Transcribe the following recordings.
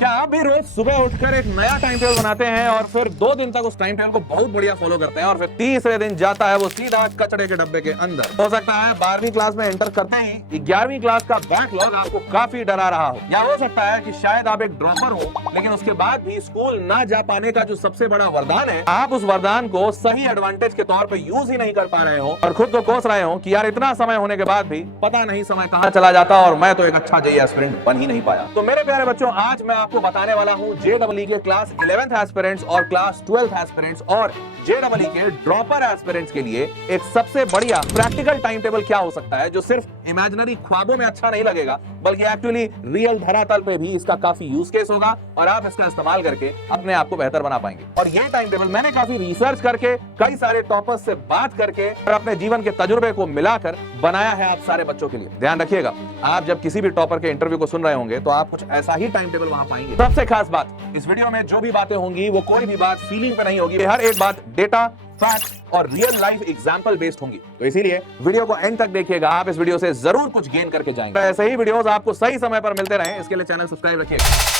क्या आप भी रोज सुबह उठकर एक नया टाइम टेबल बनाते हैं और फिर 2 दिन तक उस टाइम टेबल को बहुत बढ़िया फॉलो करते हैं और फिर तीसरे दिन जाता है वो सीधा कचड़े के डब्बे के अंदर? हो सकता है 12वीं क्लास में एंटर करते ही 11वीं क्लास का बैकलॉग आपको काफी डरा रहा हो, या हो सकता है कि शायद आप एक ड्रॉपर हो लेकिन उसके बाद भी स्कूल ना जा पाने का जो सबसे बड़ा वरदान है, आप उस वरदान को सही एडवांटेज के तौर पर यूज ही नहीं कर पा रहे हो और खुद को कोस रहे हो कि यार इतना समय होने के बाद भी पता नहीं समय कहाँ चला जाता और मैं तो एक अच्छा जेईई एस्पिरेंट बन ही नहीं पाया। तो मेरे प्यारे बच्चों, आज मैं आपको बताने वाला हूँ जेईई के क्लास 11th एस्पिरेंट्स और क्लास 12th एस्पिरेंट्स और जेईई के ड्रॉपर एस्पिरेंट्स के लिए एक सबसे बढ़िया प्रैक्टिकल टाइम टेबल क्या हो सकता है जो सिर्फ इमेजिनरी ख्वाबों में अच्छा नहीं लगेगा बल्कि एक्चुअली रियल धरातल पे भी इसका काफी यूज केस होगा और आप इसका इस्तेमाल करके अपने आप को बेहतर बना पाएंगे। और ये टाइम टेबल मैंने काफी रिसर्च करके, कई सारे टॉपर्स से बात करके और अपने जीवन के तजुर्बे को मिलाकर बनाया है आप सारे बच्चों के लिए। ध्यान रखिएगा, आप जब किसी भी टॉपर के इंटरव्यू को सुन रहे होंगे तो आप कुछ ऐसा ही टाइम टेबल वहां पाएंगे। सबसे खास बात, इस वीडियो में जो भी बातें होंगी वो कोई भी बात फीलिंग पे नहीं होगी, हर एक बात डेटा, फैक्ट और रियल लाइफ एग्जांपल बेस्ड होंगी। तो इसीलिए वीडियो को एंड तक देखिएगा, आप इस वीडियो से जरूर कुछ गेन करके जाएंगे। ऐसे ही वीडियोस आपको सही समय पर मिलते रहें, इसके लिए चैनल सब्सक्राइब रखिएगा।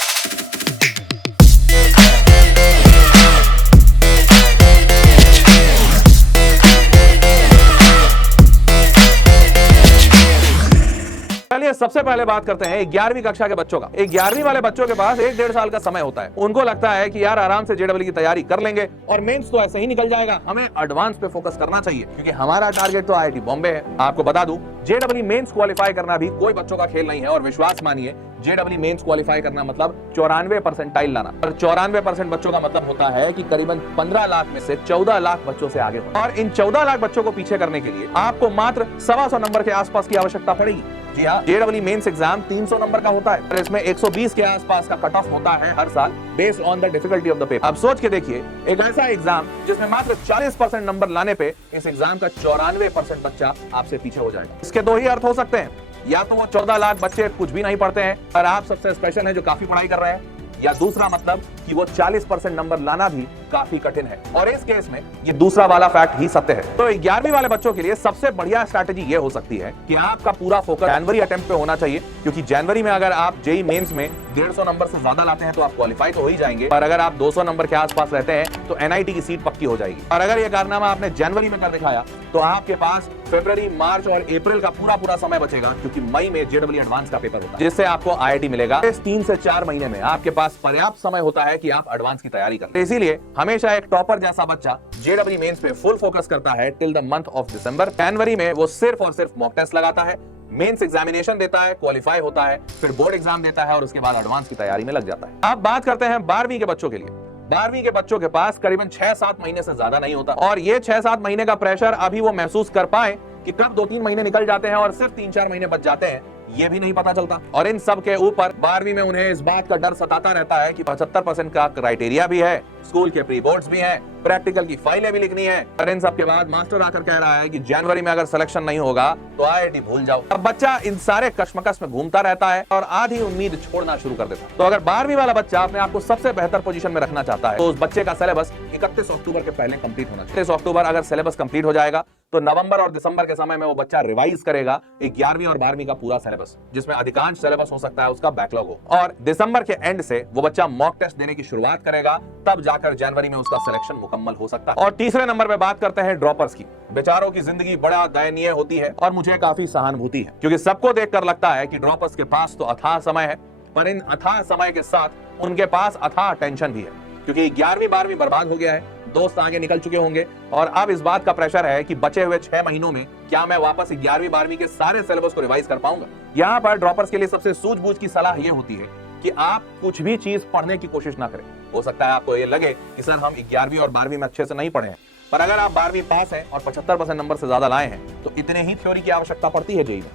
चलिए सबसे पहले बात करते हैं 11वीं कक्षा के बच्चों का। 11वीं वाले बच्चों के पास 1-1.5 साल का समय होता है। उनको लगता है कि यार आराम से जेईई की तैयारी कर लेंगे और मेंस तो ऐसे ही निकल जाएगा, हमें एडवांस पे फोकस करना चाहिए क्योंकि हमारा टारगेट तो आईआईटी बॉम्बे है। आपको बता दूं, जेईई मेंस क्वालिफाई करना भी कोई बच्चों का खेल नहीं है और विश्वास मानिए, जेईई मेंस क्वालिफाई करना मतलब 94 परसेंटाइल लाना और 94% बच्चों का मतलब होता है कि करीबन 15 लाख में से 14 लाख बच्चों से आगे हो। और इन 14 लाख बच्चों को पीछे करने के लिए आपको मात्र 125 नंबर के आसपास की आवश्यकता पड़ेगी। जी हाँ, जेईई मेंस एग्जाम 300 नंबर का होता है और इसमें 120 के आसपास का कट ऑफ होता है हर साल based on the difficulty of the paper. अब सोच के देखिए, एक ऐसा एग्जाम जिसमें मात्र 40% नंबर लाने पे इस एग्जाम का 94% बच्चा आपसे पीछे हो जाएगा। इसके 2 ही अर्थ हो सकते हैं, या तो वो 14 लाख बच्चे कुछ भी नहीं पढ़ते हैं और आप सबसे स्पेशल हैं जो काफी पढ़ाई कर रहे हैं, या दूसरा मतलब कि वो 40% नंबर लाना भी काफी कठिन है। और इस केस में ये दूसरा वाला फैक्ट ही सत्य है। तो 11वीं वाले बच्चों के लिए सबसे बढ़िया स्ट्रैटेजी ये हो सकती है कि आपका पूरा फोकस जनवरी अटेम्प्ट पे होना चाहिए, क्योंकि जनवरी में अगर आप जेईई मेंस में 150 नंबर से ज्यादा लाते हैं तो आप क्वालिफाई तो हो ही जाएंगे, और अगर आप 200 नंबर के आसपास रहते हैं तो एनआईटी की सीट पक्की हो जाएगी। और अगर ये कारनामा आपने जनवरी में कर दिखाया तो आपके पास फरवरी, मार्च और अप्रैल का पूरा समय बचेगा, क्योंकि मई में जेईई एडवांस का पेपर होता है जिससे आपको आईआईटी मिलेगा। इस 3 से 4 महीने में आपके पास पर्याप्त समय होता है कि आप एडवांस की तैयारी करें। इसीलिए हमेशा एक टॉपर जैसा बच्चा जेईई मेंस पे फुल फोकस करता है till the month of December. जनवरी में वो सिर्फ और सिर्फ मॉक टेस्ट लगाता है, मेंस एग्जामिनेशन देता है, क्वालिफाई होता है, फिर बोर्ड एग्जाम देता है और उसके बाद एडवांस की तैयारी में लग जाता है। अब बात करते हैं 12वीं के बच्चों के लिए। 12वीं के बच्चों के पास करीबन 6-7 महीने से ज्यादा नहीं होता और ये 6-7 महीने का प्रेशर अभी वो महसूस कर पाए कि कब 2-3 महीने निकल जाते हैं और सिर्फ 3-4 महीने बच जाते हैं, ये भी नहीं पता चलता। और इन सब के ऊपर 12वीं में उन्हें इस बात का डर सताता रहता है कि 75% का क्राइटेरिया भी है, स्कूल के प्री बोर्ड्स भी हैं, प्रैक्टिकल की फाइलें भी लिखनी है। और इन सब के बाद मास्टर आकर कह रहा है कि जनवरी में अगर सिलेक्शन नहीं होगा तो आईआईटी भूल जाओ। अब बच्चा इन सारे कश्मकश में घूमता रहता है और आधी उम्मीद छोड़ना शुरू कर देता है। तो अगर 12वीं वाला बच्चा अपने आप को सबसे बेहतर पोजीशन में रखना चाहता है तो उस बच्चे का सिलेबस 31 अक्टूबर के पहले कंप्लीट होना चाहिए। 31 अक्टूबर अगर सिलेबस कंप्लीट हो जाएगा तो नवंबर और दिसंबर के समय में वो बच्चा रिवाइज करेगा 11वीं और 12वीं का पूरा सिलेबस, जिसमें अधिकांश सिलेबस हो सकता है उसका बैकलॉग हो, और दिसंबर के एंड से वो बच्चा मॉक टेस्ट देने की शुरुआत करेगा, तब जाकर जनवरी में उसका सिलेक्शन मुकम्मल हो सकता है। और तीसरे नंबर पे बात करते हैं ड्रॉपर्स की। बेचारों की जिंदगी बड़ा दयनीय होती है और मुझे काफी सहानुभूति है, क्योंकि सबको देखकर लगता है कि ड्रॉपर्स के पास तो अथाह समय है, पर इन अथाह समय के साथ उनके पास अथाह टेंशन भी है, क्योंकि 11वीं 12वीं बर्बाद हो गया है, दोस्त आगे निकल चुके होंगे और अब इस बात का प्रेशर है कि बचे हुए 6 महीनों में क्या मैं वापस 11वीं 12वीं के सारे सिलेबस को रिवाइज कर पाऊंगा। यहाँ पर ड्रॉपर्स के लिए सबसे सूझबूझ की सलाह ये होती है कि आप कुछ भी चीज पढ़ने की कोशिश ना करें। हो सकता है आपको ये लगे कि सर हम 11वीं और 12वीं में अच्छे से नहीं पढ़े हैं, पर अगर आप 12वीं पास हैं और 75% नंबर से ज्यादा लाए हैं तो इतने ही थ्योरी की आवश्यकता पड़ती है जेईई में।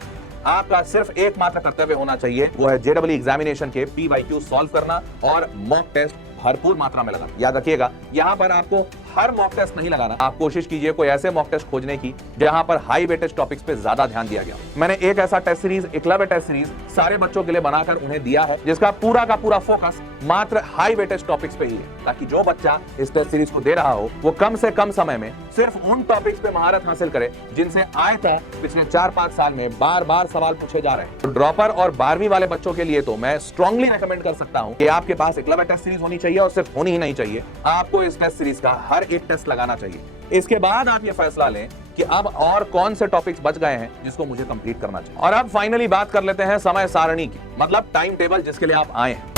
आपका सिर्फ एकमात्र कर्तव्य होना चाहिए, वो है जेईई एग्जामिनेशन के PYQ सॉल्व करना और मॉक टेस्ट भरपूर मात्रा में लगाना। याद रखिएगा, यहाँ पर आपको हर मॉक टेस्ट नहीं लगाना, आप कोशिश कीजिए कोई ऐसे मॉक टेस्ट खोजने की जहां पर हाई वेटेज टॉपिक्स पे ज्यादा ध्यान दिया गया। मैंने एक ऐसा test series, Eklavya test series सारे बच्चों के लिए बनाकर उन्हें दिया है, जिसका पूरा का पूरा फोकस मात्र हाई वेटेज टॉपिक्स पे ही है, ताकि जो बच्चा इस टेस्ट सीरीज को दे रहा हो वो कम से कम समय में सिर्फ उन टॉपिक्स पे महारत हासिल करे जिनसे आए तक पिछले 4-5 साल में बार बार सवाल पूछे जा रहे हैं। तो ड्रॉपर और 12वीं वाले बच्चों के लिए तो मैं स्ट्रांगली रेकमेंड कर सकता हूं कि आपके पास एकलव्य टेस्ट सीरीज होनी चाहिए, और सिर्फ होनी ही नहीं चाहिए, आपको इस टेस्ट सीरीज का हर एक टेस्ट लगाना चाहिए। इसके बाद आप ये फैसला लें कि अब और कौन से टॉपिक्स बच गए हैं जिसको मुझे कंप्लीट करना चाहिए। और अब फाइनली बात कर लेते हैं समय सारणी की, मतलब टाइम टेबल जिसके लिए आप आए हैं।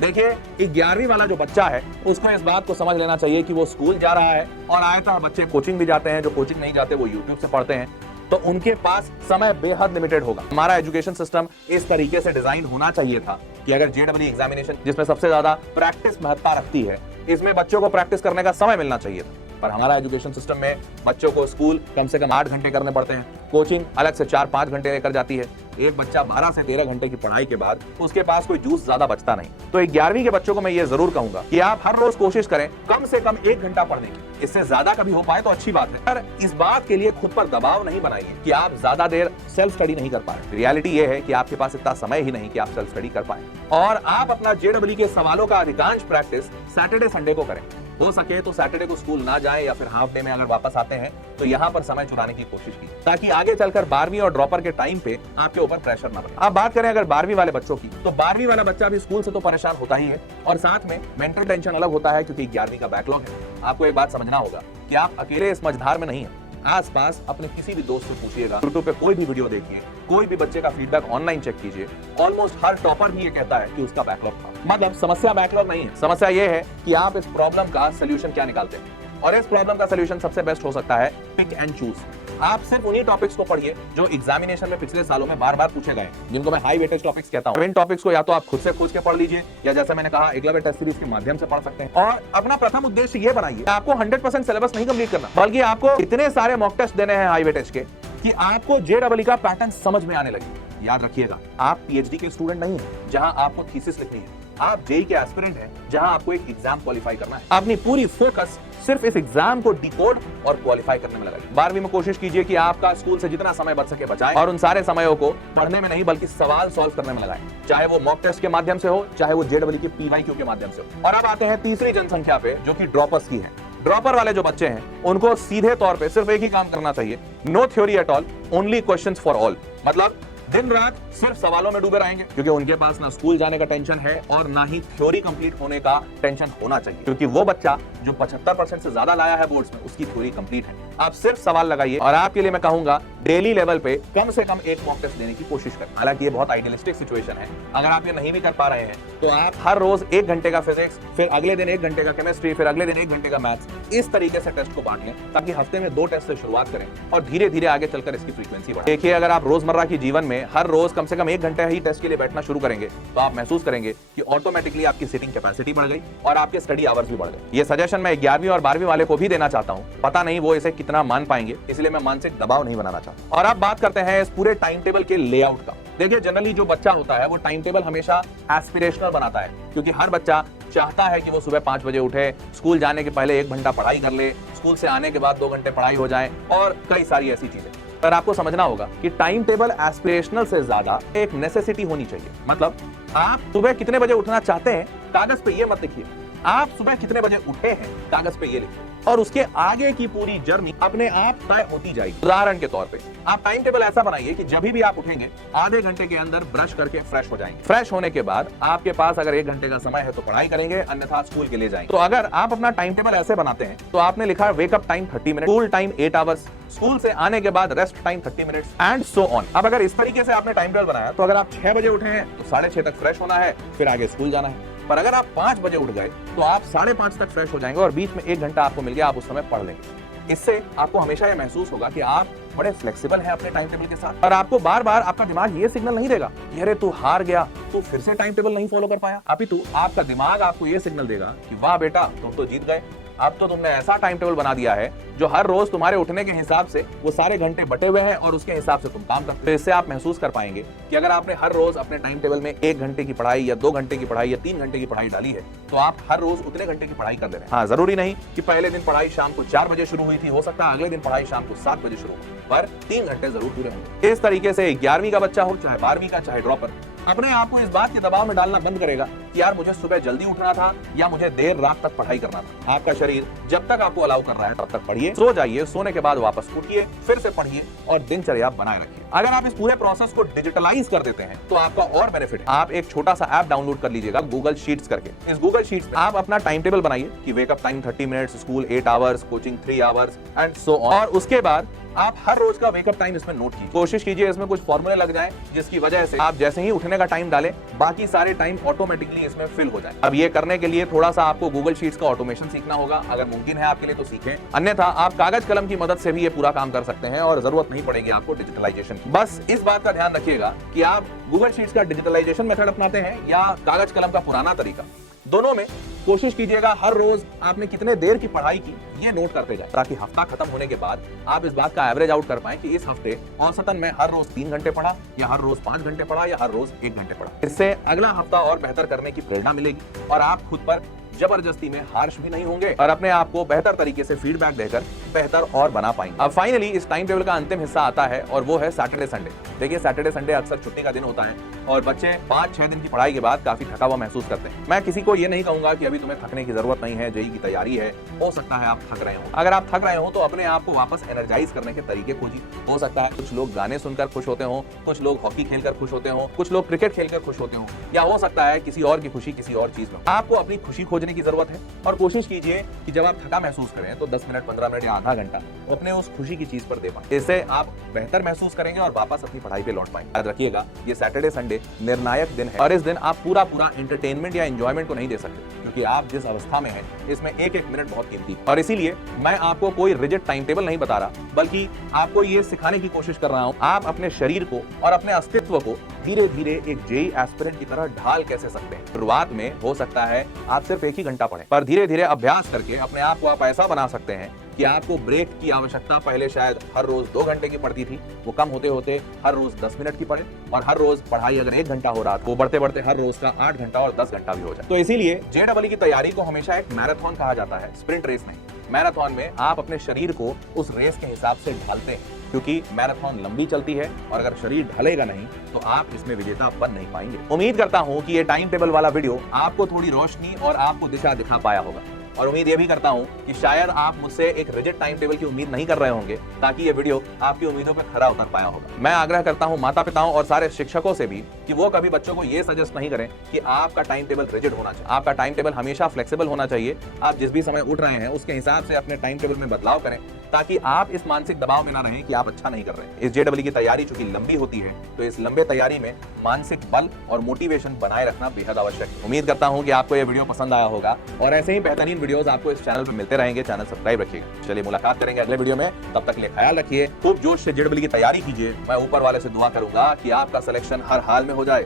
देखिए, 11वीं वाला जो बच्चा है उसको इस बात को समझ लेना चाहिए कि वो स्कूल जा रहा है, और आयता बच्चे कोचिंग भी जाते हैं, जो कोचिंग नहीं जाते वो यूट्यूब से पढ़ते हैं, तो उनके पास समय बेहद लिमिटेड होगा। हमारा एजुकेशन सिस्टम इस तरीके से डिजाइन होना चाहिए था कि अगर जेईई एग्जामिनेशन जिसमें सबसे ज्यादा प्रैक्टिस महत्ता रखती है, इसमें बच्चों को प्रैक्टिस करने का समय मिलना चाहिए था। पर हमारा एजुकेशन सिस्टम में बच्चों को स्कूल कम से कम 8 घंटे करने पड़ते हैं, कोचिंग अलग से 4-5 घंटे लेकर जाती है। एक बच्चा 12 से 13 घंटे की पढ़ाई के बाद उसके पास कोई जूस ज्यादा बचता नहीं। तो 11वीं के बच्चों को मैं ये जरूर कहूंगा कि आप हर रोज कोशिश करें कम से कम 1 घंटा पढ़ने की। इससे ज्यादा कभी हो पाए तो अच्छी बात है, पर इस बात के लिए खुद पर दबाव नहीं बनाइए कि आप ज्यादा देर सेल्फ स्टडी नहीं कर पाए। रियलिटी ये है कि आपके पास इतना समय ही नहीं कि आप सेल्फ स्टडी कर पाए, और आप अपना जेईई के सवालों का अधिकांश प्रैक्टिस सैटरडे संडे को करें। हो सके तो सैटरडे को स्कूल ना जाएं, या फिर हाफ डे में अगर वापस आते हैं तो यहाँ पर समय चुराने की कोशिश की, ताकि आगे चलकर 12वीं और ड्रॉपर के टाइम पे आपके ऊपर प्रेशर ना बने। अब बात करें अगर 12वीं वाले बच्चों की, तो 12वीं वाला बच्चा भी स्कूल से तो परेशान होता ही है, और साथ में मेंटल टेंशन अलग होता है, क्योंकि 11वीं का बैकलॉग है। आपको एक बात समझना होगा कि आप अकेले इस मझधार में नहीं है। आसपास अपने किसी भी दोस्त से पूछिएगा, यूट्यूब पे कोई भी वीडियो देखिए, कोई भी बच्चे का फीडबैक ऑनलाइन चेक कीजिए, ऑलमोस्ट हर टॉपर भी ये कहता है कि उसका बैकलॉग था। मतलब समस्या बैकलॉग नहीं है, समस्या ये है कि आप इस प्रॉब्लम का सोल्यूशन क्या निकालते हैं। और इस प्रॉब्लम का सोल्यूशन सबसे बेस्ट हो सकता है पिक एंड चूज। आप सिर्फ उन्हीं टॉपिक्स को पढ़िए जो एग्जामिनेशन में पिछले सालों में बार बार पूछे गए, जिनको मैं हाई वेटेज टॉपिक्स कहता हूं। इन टॉपिक्स को या तो आप खुद से खोज के पढ़ लीजिए, या जैसे मैंने कहा एकलव्य टेस्ट सीरीज के माध्यम से पढ़ सकते हैं। और अपना प्रथम उद्देश्य ये बनाइए, आपको 100% सिलेबस नहीं कंप्लीट करना, बल्कि आपको इतने सारे मॉक टेस्ट देने हैं हाई वेटेज के कि आपको जेईई का पैटर्न समझ में आने लगे। याद रखिएगा, आप पीएचडी के स्टूडेंट नहीं है जहां आपको थीसिस लिखनी है, आप जेईई के एस्पिरेंट हैं जहां आपको एक एग्जाम क्वालिफाई करना है। अपनी पूरी फोकस सिर्फ इस एग्जाम को डिकोड और क्वालिफाई करने में लगाइए। 12वीं में कोशिश कीजिए कि आपका स्कूल से जितना समय बच सके बचाएं, और उन सारे समयों को पढ़ने में नहीं बल्कि सवाल सॉल्व करने में लगाएं, चाहे वो मॉक टेस्ट के माध्यम से हो, चाहे वो जेईई के पीवाईक्यू के माध्यम से हो। और अब आते हैं तीसरी जनसंख्या पे, जो कि ड्रॉपर्स की है। ड्रॉपर वाले जो बच्चे हैं उनको सीधे तौर पे सिर्फ एक ही काम करना चाहिए, no theory at all, only questions for all. मतलब दिन रात सिर्फ सवालों में डूबे रहेंगे, क्योंकि उनके पास ना स्कूल जाने का टेंशन है और ना ही थ्योरी कंप्लीट होने का टेंशन होना चाहिए, क्योंकि वो बच्चा जो 75% से ज्यादा लाया है बोर्ड्स में, उसकी थ्योरी कंप्लीट है। आप सिर्फ सवाल लगाइए, और आपके लिए मैं कहूंगा डेली लेवल पे कम से कम एक मॉक टेस्ट देने की कोशिश करें। हालांकि ये बहुत आइडियलिस्टिक सिचुएशन है, अगर आप ये नहीं भी कर पा रहे हैं तो आप हर रोज 1 घंटे का फिजिक्स, फिर अगले दिन 1 घंटे का केमिस्ट्री, फिर अगले दिन 1 घंटे का मैथ्स, इस तरीके से टेस्ट को बांट लें, ताकि हफ्ते में 2 टेस्ट से शुरुआत करें और धीरे धीरे आगे चलकर इसकी फ्रीक्वेंसी बढ़े। देखिए, अगर आप रोजमर्रा की जीवन में हर रोज कम से कम 1 घंटे ही टेस्ट के लिए बैठना शुरू करेंगे, तो आप महसूस करेंगे कि ऑटोमेटिकली आपकी सिटिंग कैपेसिटी बढ़ गई और आपके स्टडी आवर्स भी बढ़ गए। ये सजेशन मैं 11वीं और 12वीं वाले को भी देना चाहता हूं। पता नहीं वो इसे कितना मान पाएंगे, इसलिए मैं मानसिक दबाव नहीं बनाना चाहता। और अब बात करते हैं इस पूरे टाइम टेबल के लेआउट का। देखिए, जनरली जो बच्चा होता है वो टाइम टेबल हमेशा एस्पिरेशनल बनाता है, क्योंकि हर बच्चा चाहता है कि वो सुबह 5 बजे उठे, स्कूल जाने के पहले 1 घंटा पढ़ाई कर ले, स्कूल से आने के बाद 2 घंटे पढ़ाई हो जाए, और कई सारी ऐसी चीजें। पर आपको समझना होगा कि टाइम टेबल एस्पिरेशनल से ज्यादा एक नेसेसिटी होनी चाहिए। मतलब आप सुबह कितने बजे उठना चाहते हैं कागज पे ये मत लिखिए, आप सुबह कितने बजे उठे हैं कागज पे ये लिखिए, और उसके आगे की पूरी जर्नी अपने आप तय होती जाएगी। उदाहरण के तौर पे आप टाइम टेबल ऐसा बनाइए कि जब भी आप उठेंगे आधे घंटे के अंदर ब्रश करके फ्रेश हो जाएंगे। फ्रेश होने के बाद आपके पास अगर 1 घंटे का समय है तो पढ़ाई करेंगे, अन्यथा स्कूल के लिए जाएंगे। तो अगर आप अपना टाइम टेबल ऐसे बनाते हैं तो आपने लिखा wake up time 30 minute, school time 8 hours, school से आने के बाद rest time 30 minutes, and so on. अब अगर इस तरीके से आपने टाइम टेबल बनाया तो अगर आप 6 बजे उठे हैं तो 6:30 तक फ्रेश होना है, फिर आगे स्कूल जाना है। पर अगर आप 5 बजे उठ गए तो आप 5:30 तक फ्रेश हो जाएंगे, और बीच में 1 घंटा आपको मिल गया, आप उस समय पढ़ लेंगे। इससे आपको हमेशा ये महसूस होगा कि आप बड़े फ्लेक्सिबल हैं अपने टाइम टेबल के साथ, और आपको बार बार आपका दिमाग ये सिग्नल नहीं देगा कि अरे तू हार गया, तू फिर से टाइम टेबल नहीं फॉलो कर पाया। अपितु आपका दिमाग आपको ये सिग्नल देगा कि वाह बेटा, तुम तो जीत गए, अब तो तुमने ऐसा टाइम टेबल बना दिया है जो हर रोज तुम्हारे उठने के हिसाब से वो सारे घंटे बटे हुए हैं और उसके हिसाब से तुम काम करते हो। तो इससे आप महसूस कर पाएंगे कि अगर आपने हर रोज अपने टाइम टेबल में 1 घंटे की पढ़ाई या 2 घंटे की पढ़ाई या 3 घंटे की पढ़ाई डाली है तो आप हर रोज उतने घंटे की पढ़ाई कर ले रहे हैं। हाँ, जरूरी नहीं कि पहले दिन पढ़ाई शाम को 4 बजे शुरू हुई थी, हो सकता है अगले दिन पढ़ाई शाम को 7 बजे शुरू हो, पर 3 घंटे जरूर पूरे होंगे। इस तरीके से 11वीं का बच्चा हो चाहे 12वीं का चाहे ड्रॉपर अपने आप को इस बात के दबाव में डालना बंद करेगा कि यार मुझे सुबह जल्दी उठना था या मुझे देर रात तक पढ़ाई करना था। आपका शरीर जब तक आपको अलाउ कर रहा है तब तक पढ़िए, सो जाइए, सोने के बाद वापस उठिए, फिर से पढ़िए और दिनचर्या बनाए रखिए। अगर आप इस पूरे प्रोसेस को डिजिटलाइज कर देते हैं तो आपका और बेनिफिट है। आप एक छोटा सा ऐप डाउनलोड कर लीजिएगा गूगल शीट्स करके। इस गूगल शीट्स में आप अपना टाइम टेबल बनाइए कि wake up time 30 minutes, school 8 hours, coaching 3 hours and so on. और उसके बाद आप हर रोज का वेकअप टाइम इसमें नोट कीजिए। कोशिश कीजिए इसमें कुछ फॉर्मूले लग जाएं जिसकी वजह से आप जैसे ही उठने का टाइम डालें बाकी सारे टाइम ऑटोमेटिकली इसमें फिल हो जाए। अब ये करने के लिए थोड़ा सा आपको गूगल शीट्स का ऑटोमेशन सीखना होगा। अगर मुमकिन है आपके लिए तो सीखें, अन्यथा आप कागज कलम की मदद से भी ये पूरा काम कर सकते हैं और जरूरत नहीं पड़ेगी आपको डिजिटलाइजेशन की। बस इस बात का ध्यान रखिएगा कि आप गूगल शीट्स का डिजिटलाइजेशन मेथड अपनाते हैं या कागज कलम का पुराना तरीका, दोनों में कोशिश कीजिएगा हर रोज आपने कितने देर की पढ़ाई की ये नोट करते जाए, ताकि हफ्ता खत्म होने के बाद आप इस बात का एवरेज आउट कर पाएं कि इस हफ्ते औसतन मैं हर रोज 3 घंटे पढ़ा या हर रोज 5 घंटे पढ़ा या हर रोज 1 घंटे पढ़ा। इससे अगला हफ्ता और बेहतर करने की प्रेरणा मिलेगी और आप खुद पर जबरदस्ती में हार्श भी नहीं होंगे और अपने आप को बेहतर तरीके से फीडबैक देकर बेहतर और बना पाएंगे। अब फाइनली इस टाइम टेबल का अंतिम हिस्सा आता है और वो है सैटरडे संडे। देखिए, सैटरडे संडे अक्सर छुट्टी का दिन होता है और बच्चे 5-6 दिन की पढ़ाई के बाद काफी थका हुआ महसूस करते हैं। मैं किसी को ये नहीं कहूंगा कि अभी तुम्हें थकने की जरूरत नहीं है, जेईई की तैयारी है, हो सकता है आप थक रहे हो। अगर आप थक रहे हो तो अपने आप को वापस एनर्जाइज करने के तरीके खोजिए। हो सकता है कुछ लोग गाने सुनकर खुश होते हो, कुछ लोग हॉकी खेलकर खुश होते हो, कुछ लोग क्रिकेट खेलकर खुश होते हो, या हो सकता है किसी और की खुशी किसी और चीज में। आपको अपनी खुशी खोजने की जरूरत है और कोशिश कीजिए कि जब आप थका महसूस करें तो 10 मिनट, 15 मिनट या आधा घंटा अपने उस खुशी की चीज पर दे पाएं। इससे आप बेहतर महसूस करेंगे और वापस अपनी पढ़ाई पे लौट पाएंगे। याद रखिएगा, ये सैटरडे संडे निर्णायक दिन है और इस दिन आप पूरा एंटरटेनमेंट या एंजॉयमेंट को नहीं दे सकते, क्योंकि आप जिस अवस्था में हैं इसमें एक एक मिनट बहुत कीमती है। और इसीलिए मैं आपको कोई रिजिड टाइम टेबल नहीं बता रहा, बल्कि आपको ये सिखाने की कोशिश कर रहा हूँ आप अपने शरीर को और अपने अस्तित्व को धीरे धीरे एक जेईई एस्पिरेंट की तरह ढाल कैसे सकते हैं। शुरुआत में हो सकता है आप सिर्फ 1 ही घंटा पढ़ें, पर धीरे धीरे अभ्यास करके अपने आप को आप ऐसा बना सकते हैं कि आपको ब्रेक की आवश्यकता पहले शायद हर रोज 2 घंटे की पड़ती थी, वो कम होते होते हर रोज 10 मिनट की पड़े, और हर रोज पढ़ाई अगर 1 घंटा हो रहा था वो बढ़ते बढ़ते हर रोज का 8 घंटा और 10 घंटा भी हो जाए। तो इसीलिए जेईई की तैयारी को हमेशा एक मैराथन कहा जाता है, स्प्रिंट रेस नहीं। मैराथन में आप अपने शरीर को उस रेस के हिसाब से ढालते हैं, क्योंकि मैराथन लंबी चलती है और अगर शरीर ढलेगा नहीं तो आप इसमें विजेता बन नहीं पाएंगे। उम्मीद करता हूं कि ये टाइम टेबल वाला वीडियो आपको थोड़ी रोशनी और आपको दिशा दिखा पाया होगा, और उम्मीद ये भी करता हूं कि शायद आप मुझसे एक रिजिड टाइम टेबल की उम्मीद नहीं कर रहे होंगे, ताकि ये वीडियो आपकी उम्मीदों पर खरा उतर पाया होगा। मैं आग्रह करता हूं माता पिताओं और सारे शिक्षकों से भी कि वो कभी बच्चों को ये सजेस्ट नहीं करें कि आपका टाइम टेबल रिजिड होना चाहिए। आपका टाइम टेबल हमेशा फ्लेक्सिबल होना चाहिए। आप जिस भी समय उठ रहे हैं उसके हिसाब से अपने टाइम टेबल में बदलाव करें, ताकि आप इस मानसिक दबाव में ना रहें कि आप अच्छा नहीं कर रहे हैं। इस जेईई की तैयारी चूंकि लंबी होती है, तो इस लंबे तैयारी में मानसिक बल और मोटिवेशन बनाए रखना बेहद आवश्यक है। उम्मीद करता हूं कि आपको ये वीडियो पसंद आया होगा और ऐसे ही बेहतरीन वीडियोस आपको इस चैनल पर मिलते रहेंगे। चैनल सब्सक्राइब रखिएगा। चलिए मुलाकात करेंगे अगले वीडियो में, तब तक के लिए ख्याल रखिए, खूब जोश से जेईई की तैयारी कीजिए। मैं ऊपर वाले से दुआ करूंगा कि आपका सिलेक्शन हर हाल में हो जाए।